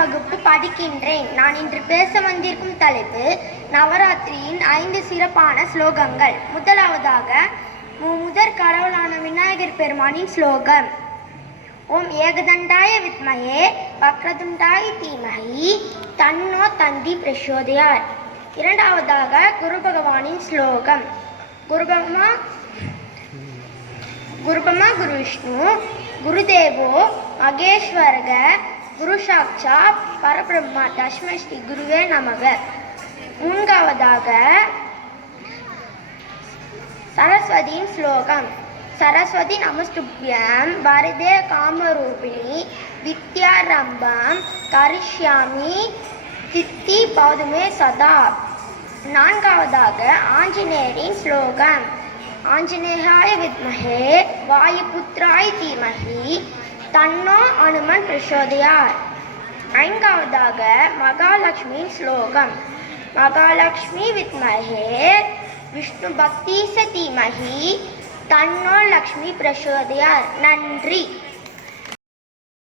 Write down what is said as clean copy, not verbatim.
வகுப்பு படிக்கின்றேன். நான் இன்று பேச வந்திருக்கும் தலைப்பு நவராத்திரியின் 5 சிறப்பான ஸ்லோகங்கள். முதலாவதாக முதற் கடவுளான விநாயகர் பெருமானின் ஸ்லோகம். ஓம் ஏகதண்டாய வித்மஹே வக்ரதுண்டாய தீமஹி தன்னோ தந்தி பிரசோதயாத். இரண்டாவதாக குரு பகவானின் ஸ்லோகம். குருபமா குரு விஷ்ணு குருதேவோ மகேஸ்வரக குரு சாட்சாத் பரபிரம்மா தஸ்மை ஸ்ரீ குருவே நமக. மூன்றாவதாக சரஸ்வதியின் ஸ்லோகம். சரஸ்வதி நமஸ்துப்யம் வரதே காமரூபிணி வித்யாரம்பம் கரிஷ்யாமி சித்தி பௌதுமே சதா. நான்காவதாக ஆஞ்சநேயரின் ஸ்லோகம். ஆஞ்சநேயாய வித்மஹே வாயுபுத்ராய தீமஹி தன்னோ அனுமன் பிரசோதயாத். ஐந்தாவதாக மகாலட்சுமியின் ஸ்லோகம். மகாலட்சுமி வித்மஹே விஷ்ணு பக்தி ச தீமஹி தன்னோ லக்ஷ்மி பிரசோதயாத். நன்றி.